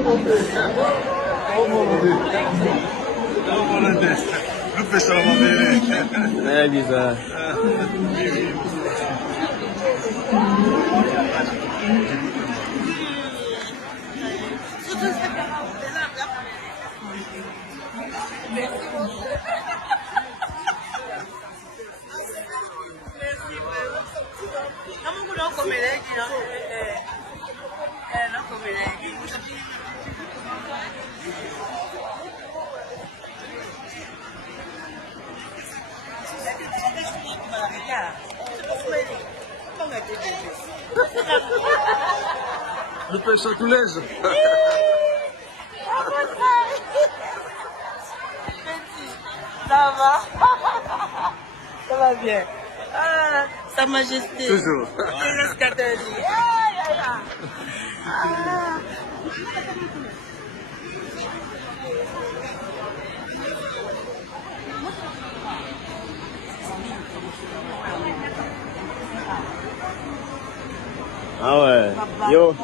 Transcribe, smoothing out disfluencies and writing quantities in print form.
Lupe se la va bene. Elisa. Le pêche à Toulouse. Ça va? Ça va bien. Ah, Sa Majesté. Toujours. Ah ouais. Yo.